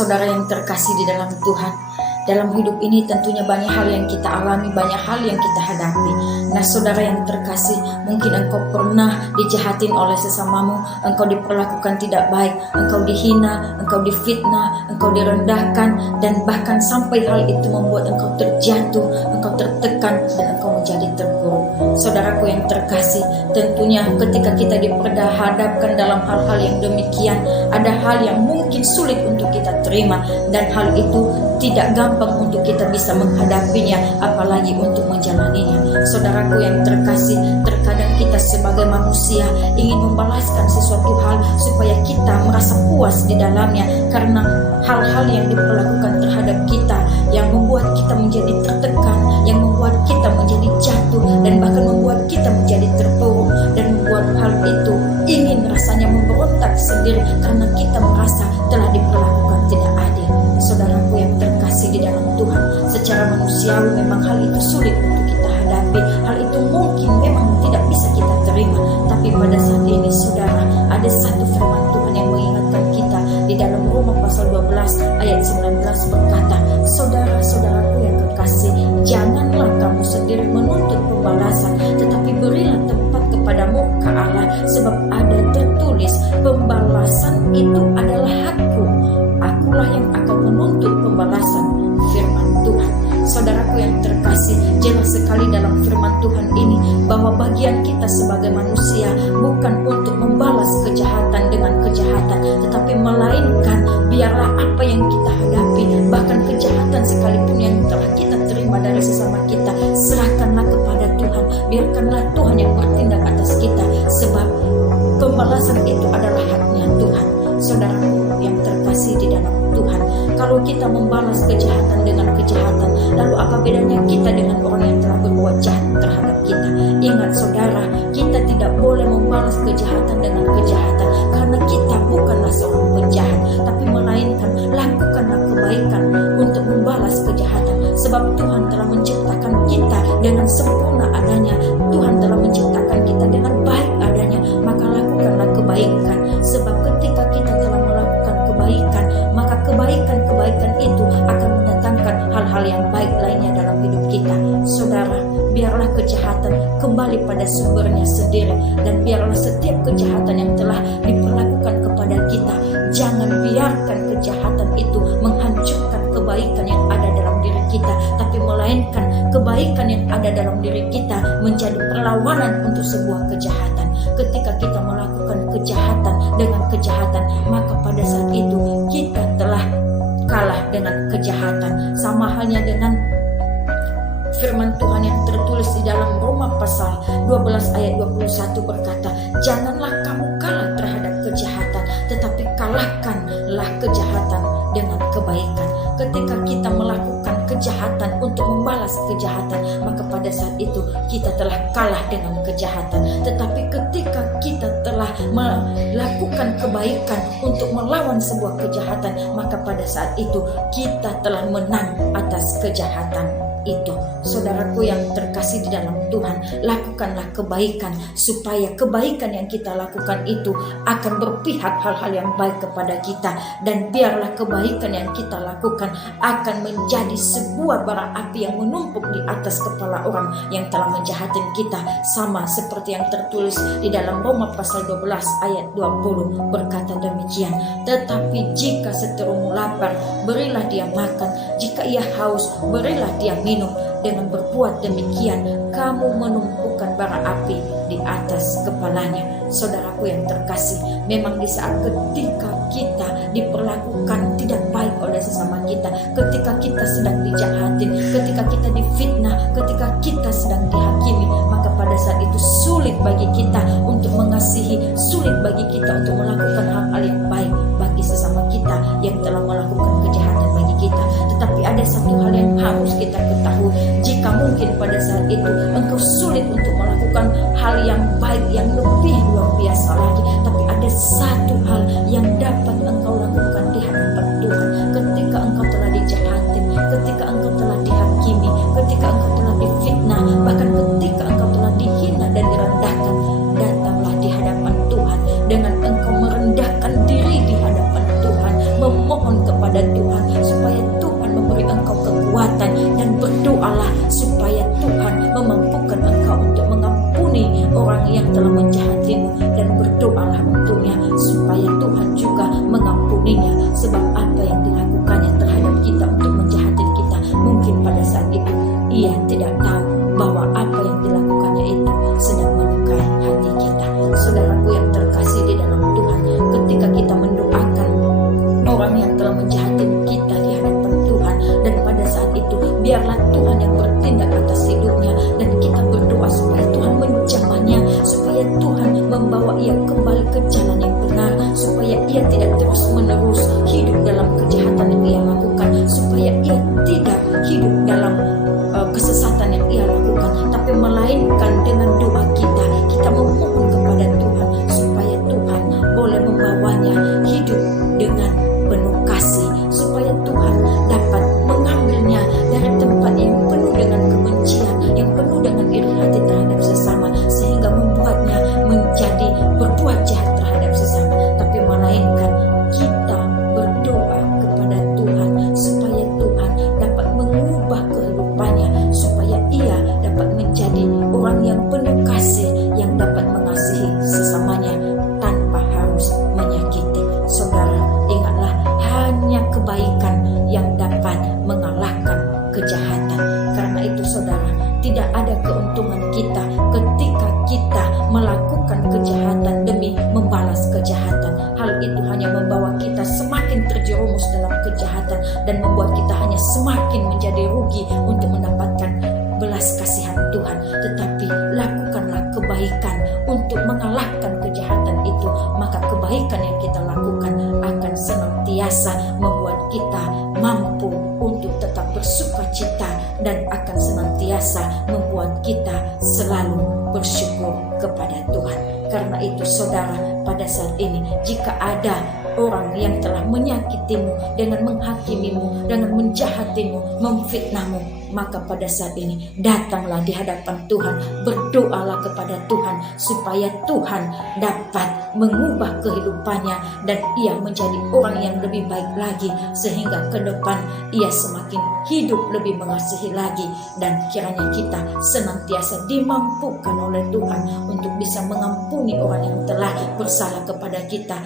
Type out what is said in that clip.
Saudara yang terkasih di dalam Tuhan, dalam hidup ini tentunya banyak hal yang kita alami, banyak hal yang kita hadapi. Nah, saudara yang terkasih, mungkin engkau pernah dijahatin oleh sesamamu, engkau diperlakukan tidak baik, engkau dihina, engkau difitnah, engkau direndahkan, dan bahkan sampai hal itu membuat engkau terjatuh, engkau tertekan, dan engkau menjadi terpuruk. Saudaraku yang terkasih, tentunya ketika kita diperhadapkan dalam hal-hal yang demikian, ada hal yang mungkin sulit untuk kita terima, dan hal itu tidak gampang untuk kita bisa menghadapinya, apalagi untuk menjalaninya. Saudaraku yang terkasih, terkadang kita sebagai manusia ingin membalaskan sesuatu hal supaya kita merasa puas di dalamnya, karena hal-hal yang diperlakukan terhadap kita yang membuat kita menjadi tertekan, yang membuat kita menjadi jatuh, dan bahkan membuat kita menjadi terpuruk, dan membuat hal itu ingin rasanya memberontak sendiri karena kita merasa telah diperlakukan tidak adil. Saudaraku yang terkasih di dalam Tuhan, secara manusiawi memang hal itu sulit untuk kita hadapi, hal itu mungkin memang tidak bisa kita terima. Tapi pada saat ini saudara, ada satu firman Tuhan yang mengingatkan kita di dalam Roma pasal 12 ayat 19 berkata, saudara-saudaraku yang kekasih, janganlah kamu sendiri menuntut pembalasan, tetapi berilah tempat kepada muka Allah, sebab ada tertulis, pembalasan itu adalah hakku, akulah yang akan menuntut pembalasan, firman Tuhan. Saudaraku yang terkasih, jelas sekali dalam firman Tuhan ini bahwa bagian kita sebagai manusia bukan untuk membalas kejahatan dengan kejahatan, tetapi melainkan biarlah apa yang kita hadapi, bahkan kejahatan sekalipun yang telah kita terima dari sesama kita, serahkanlah kepada Tuhan, biarkanlah Tuhan yang bertindak atas kita, sebab pembalasan itu adalah haknya Tuhan. Saudaraku yang terkasih di dalam Tuhan, kalau kita membalas kejahatan dengan kejahatan, lalu apa bedanya kita dengan orang yang telah berbuat jahat terhadap kita? Ingat saudara, kita tidak boleh membalas kejahatan dengan kejahatan, karena kita bukanlah seorang penjahat, tapi melainkan lakukanlah kebaikan untuk membalas kejahatan, sebab Tuhan telah menciptakan kita dengan sempurna adanya, Tuhan telah menciptakan kita dengan baik adanya, maka lakukanlah kebaikan, sebab ketika kita telah melakukan kebaikan, maka kebaikan-kebaikan itu akan mendatangkan hal-hal yang baik lainnya dalam hidup kita. Saudara, biarlah kejahatan kembali pada sumbernya sendiri, dan biarlah setiap kejahatan yang telah diperlakukan kepada kita, jangan biarkan kejahatan itu menghancurkan kebaikan yang ada dalam diri kita, tapi melainkan kebaikan yang ada dalam diri kita menjadi perlawanan untuk sebuah kejahatan. Ketika kita melakukan kejahatan dengan kejahatan, maka pada saat itu kita telah kalah dengan kejahatan. Sama halnya dengan firman Tuhan yang tertulis di dalam Roma pasal 12 ayat 21 berkata, janganlah kamu kalah terhadap kejahatan, tetapi kalahkanlah kejahatan dengan kebaikan. Ketika kita melakukan kejahatan untuk membalas kejahatan, maka pada saat itu kita telah kalah dengan kejahatan. Tetapi ketika kita telah melakukan kebaikan untuk melawan sebuah kejahatan, maka pada saat itu kita telah menang atas kejahatan itu. Saudaraku yang terkasih di dalam Tuhan, lakukanlah kebaikan supaya kebaikan yang kita lakukan itu akan berpihak hal-hal yang baik kepada kita, dan biarlah kebaikan yang kita lakukan akan menjadi sebuah bara api yang menumpuk di atas kepala orang yang telah menjahatin kita, sama seperti yang tertulis di dalam Roma pasal 12 ayat 20 berkata demikian, tetapi jika seterumu lapar, berilah dia makan, jika ia haus, berilah dia minum. Dengan berbuat demikian, kamu menumpukan bara api di atas kepalanya. Saudaraku yang terkasih, memang di saat ketika kita diperlakukan tidak baik oleh sesama kita, ketika kita sedang dijahatin, ketika kita difitnah, ketika kita sedang dihakimi, maka pada saat itu sulit bagi kita untuk mengasihi, sulit bagi kita untuk melakukan hal-hal yang baik bagi sesama kita yang telah melakukan kejahatan bagi kita. Tetapi ada satu hal yang harus kita ketahui, jika mungkin pada saat itu engkau sulit untuk melakukan hal yang baik yang lebih luar biasa lagi, tapi ada satu hal yang dapat engkau lakukan di hadapan Tuhan. Ketika engkau telah dijahatin, ketika engkau telah dihakimi, ketika engkau telah difitnah, bahkan ketika engkau telah dihina dan direndahkan, datanglah di hadapan Tuhan dengan engkau merendahkan diri di hadapan Tuhan, memohon kepada Tuhan ia tidak terus-menerus hidup dalam kejahatan yang ia lakukan, supaya ia tidak hidup dalam kesesatan yang ia lakukan, tapi melainkan dengan doa kita memohon kepada Tuhan supaya Tuhan boleh membawanya hidup dengan penuh kasih, supaya Tuhan dapat mengambilnya dari tempat yang penuh dengan kebencian, yang penuh dengan iri hati terhadap sesama, sehingga membuatnya menjadi berbuat jahat terhadap sesama, tapi melainkan kita berdoa kepada Tuhan supaya Tuhan dapat mengubah kehidupannya, supaya ia dapat menjadi orang yang penuh kasih, yang dapat mengasihi sesamanya tanpa harus menyakiti. Saudara, ingatlah, hanya kebaikan yang dapat mengalahkan kejahatan. Karena itu saudara, tidak ada keuntungan kita ketika kita melakukan kejahatan demi membalas kejahatan. Hal itu hanya membawa kita semakin terjerumus dalam kejahatan dan membuat kita hanya semakin menjadi rugi untuk mendapatkan belas kasihan Tuhan. Tetapi lakukanlah kebaikan untuk mengalahkan kejahatan itu, maka kebaikan yang kita lakukan akan senantiasa membuat kita mampu untuk tetap bersuka cita dan akan senantiasa membuat kita selalu bersyukur kepada Tuhan. Karena itu saudara, pada saat ini jika ada orang yang telah menyakitimu dengan menghakimimu, dengan menjahatimu, memfitnahmu, maka pada saat ini datanglah di hadapan Tuhan, berdoalah kepada Tuhan supaya Tuhan dapat mengubah kehidupannya dan ia menjadi orang yang lebih baik lagi, sehingga ke depan ia semakin hidup lebih mengasihi lagi, dan kiranya kita senantiasa dimampukan oleh Tuhan untuk bisa mengampuni orang yang telah bersalah kepada kita.